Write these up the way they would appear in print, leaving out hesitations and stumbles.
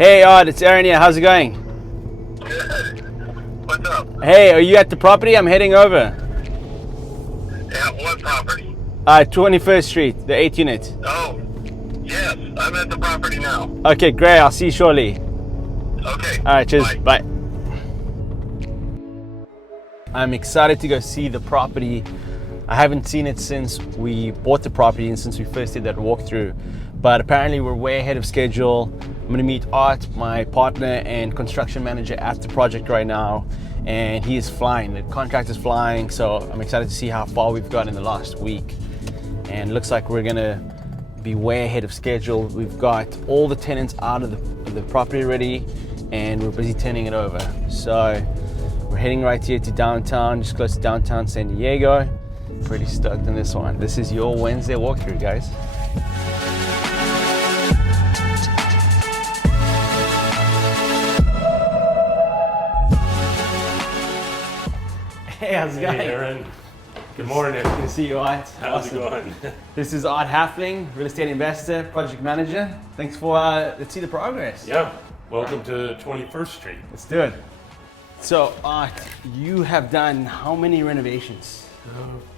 Hey, Art, it's Erin here. How's it going? Good. What's up? Hey, are you at the property? I'm heading over. Yeah, what property? 21st Street, the 8 unit. Oh, yes, I'm at the property now. Okay, great. I'll see you shortly. Okay. All right, cheers. Bye. Bye. I'm excited to go see the property. I haven't seen it since we bought the property and since we first did that walkthrough. But apparently we're way ahead of schedule. I'm gonna meet Art, my partner and construction manager at the project right now. And he is flying, the contract is flying. So I'm excited to see how far we've got in the last week. And it looks like we're gonna be way ahead of schedule. We've got all the tenants out of the property already and we're busy turning it over. So we're heading right here to downtown, just close to downtown San Diego. Pretty stoked on this one. This is your Wednesday walkthrough, guys. Hey, how's it going? Hey, Erin. Good morning. Good to see you, Art. How's it going? This is Art Halfling, real estate investor, project manager. Thanks for, let's see the progress. Yeah. Welcome to 21st Street. Let's do it. So, Art, you have done how many renovations?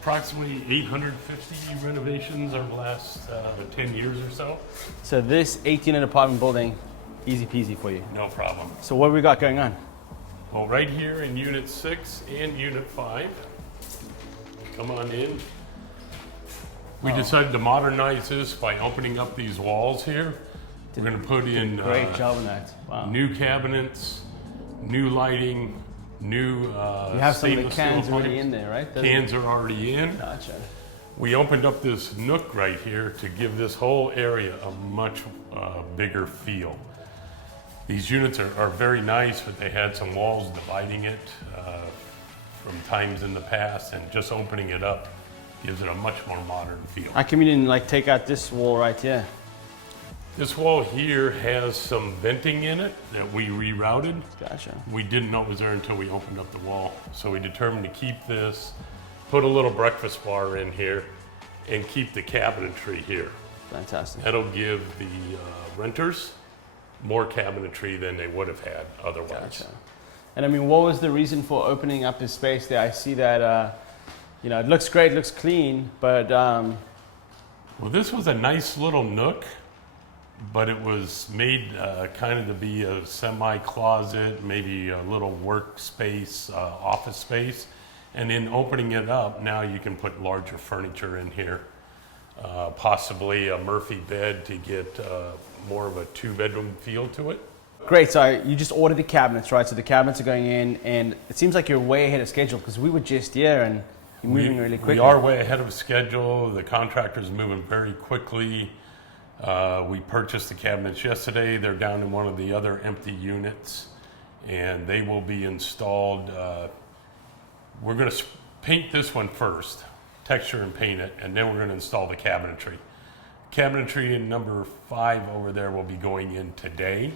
Approximately 850 renovations over the last 10 years or so. So this 18-unit apartment building, easy peasy for you. No problem. So what have we got going on? Well, right here in Unit 6 and Unit 5, come on in. We decided to modernize this by opening up these walls here. We're going to put in Great job on that. Wow. new cabinets, new lighting, new You have some of the stainless cans steel already pipes. in there, right? Cans are already in. Gotcha. We opened up this nook right here to give this whole area a much bigger feel. These units are very nice, but they had some walls dividing it from times in the past, and just opening it up gives it a much more modern feel. How come you didn't like take out this wall right here? This wall here has some venting in it that we rerouted. Gotcha. We didn't know it was there until we opened up the wall. So we determined to keep this, put a little breakfast bar in here, and keep the cabinetry here. Fantastic. That'll give the renters more cabinetry than they would have had otherwise. Gotcha. And I mean, what was the reason for opening up this space there? I see that, you know, it looks great, looks clean, but... Well, this was a nice little nook, but it was made kind of to be a semi-closet, maybe a little workspace, office space. And in opening it up, now you can put larger furniture in here. Possibly a Murphy bed to get more of a two-bedroom feel to it. Great, so you just ordered the cabinets, right? So the cabinets are going in, and it seems like you're way ahead of schedule because we were just here and you're moving really quickly. We are way ahead of schedule. The contractor's moving very quickly. We purchased the cabinets yesterday. They're down in one of the other empty units, and they will be installed. We're going to paint this one first, texture and paint it, and then we're going to install the cabinetry. Cabinetry in number 5 over there will be going in today,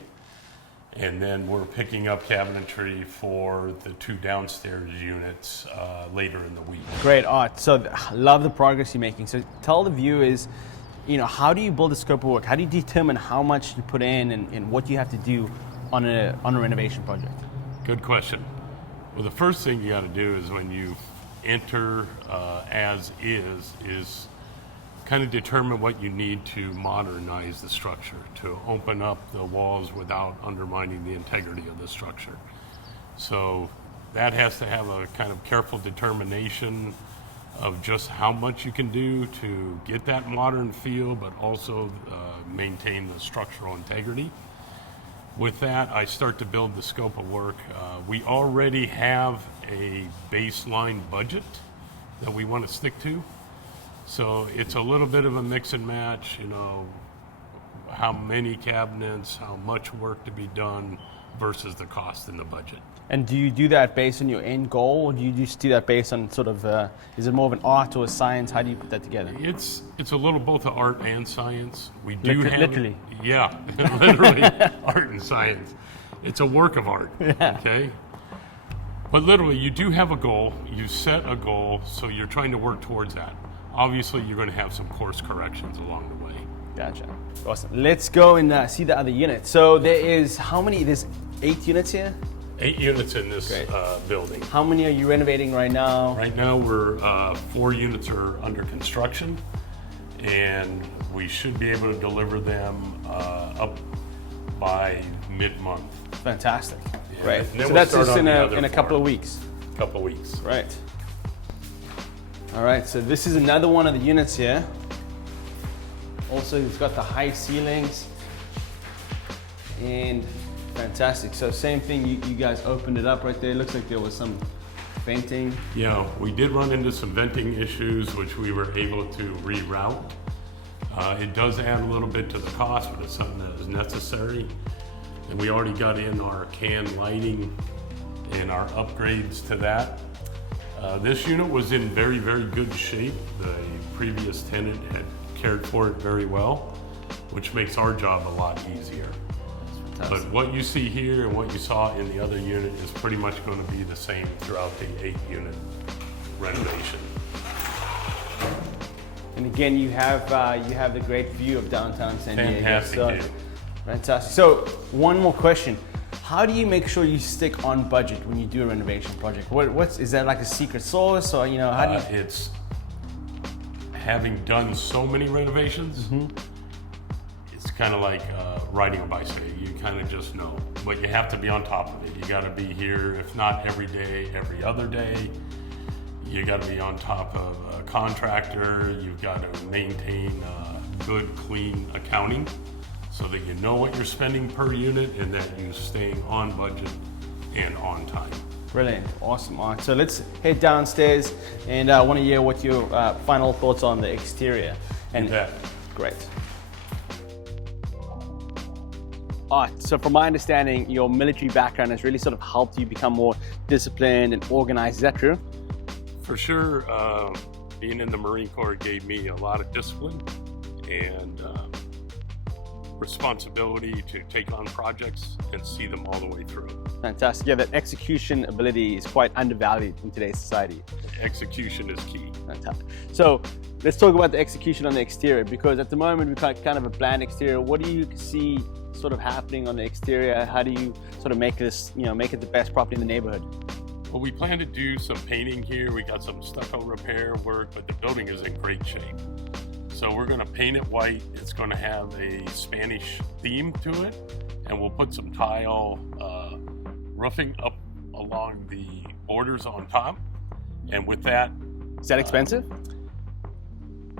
and then we're picking up cabinetry for the 2 downstairs units later in the week. Great, Art. So I love the progress you're making. So tell the viewers, you know, how do you build a scope of work? How do you determine how much you put in and what you have to do on a renovation project? Good question. Well, the first thing you got to do is when you enter as is kind of determine what you need to modernize the structure, to open up the walls without undermining the integrity of the structure. So that has to have a kind of careful determination of just how much you can do to get that modern feel, but also maintain the structural integrity. With that, I start to build the scope of work. We already have a baseline budget that we want to stick to. So it's a little bit of a mix and match, you know, how many cabinets, how much work to be done versus the cost in the budget. And do you do that based on your end goal, or do you just do that based on sort of, is it more of an art or a science? How do you put that together? It's a little both of art and science. We do have literally. Yeah, literally art and science. It's a work of art. Yeah. Okay. But literally, you do have a goal. You set a goal, so you're trying to work towards that. Obviously, you're going to have some course corrections along the way. Gotcha. Awesome. Let's go and see the other unit. So there's 8 units here? 8 units in this building. How many are you renovating right now? Right now, we're 4 units are under construction, and we should be able to deliver them up by mid-month. Fantastic. Yeah. Great. And then So we'll that's start just on in the a other couple of 4. weeks. Couple of weeks. Right. All right, so this is another one of the units here. Also, it's got the high ceilings and fantastic. So same thing, you guys opened it up right there. It looks like there was some venting. Yeah, we did run into some venting issues, which we were able to reroute. It does add a little bit to the cost, but it's something that is necessary. And we already got in our can lighting and our upgrades to that. This unit was in very, very good shape. The previous tenant had cared for it very well, which makes our job a lot easier. But what you see here and what you saw in the other unit is pretty much going to be the same throughout the 8-unit renovation. And again, you have the great view of downtown San Diego. Fantastic view. Fantastic. So one more question. How do you make sure you stick on budget when you do a renovation project? Is that like a secret sauce, or how do you? It's having done so many renovations. It's kind of like riding a bicycle. You kind of just know, but you have to be on top of it. You got to be here, if not every day, every other day. You got to be on top of a contractor. You've got to maintain good, clean accounting, so that you know what you're spending per unit and that you're staying on budget and on time. Brilliant, awesome. All right, so let's head downstairs, and I want to hear what your final thoughts on the exterior. And great. All right, so from my understanding, your military background has really sort of helped you become more disciplined and organized. Is that true? For sure, being in the Marine Corps gave me a lot of discipline and responsibility to take on projects and see them all the way through. Fantastic. Yeah, that execution ability is quite undervalued in today's society. Execution is key. Fantastic. So let's talk about the execution on the exterior, because at the moment we've got kind of a bland exterior. What do you see sort of happening on the exterior? How do you sort of make this, make it the best property in the neighborhood? Well, we plan to do some painting here. We got some stucco repair work, but the building is in great shape. So we're going to paint it white. It's going to have a Spanish theme to it, and we'll put some tile roofing up along the borders on top. And with that, is that expensive?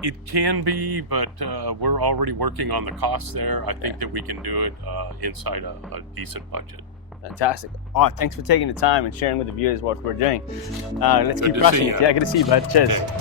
It can be, but we're already working on the costs there. I think that we can do it inside a decent budget. Fantastic. Thanks for taking the time and sharing with the viewers what we're doing. Let's Good keep to crushing see it. you. Yeah, good to see you, bud. Cheers. Okay.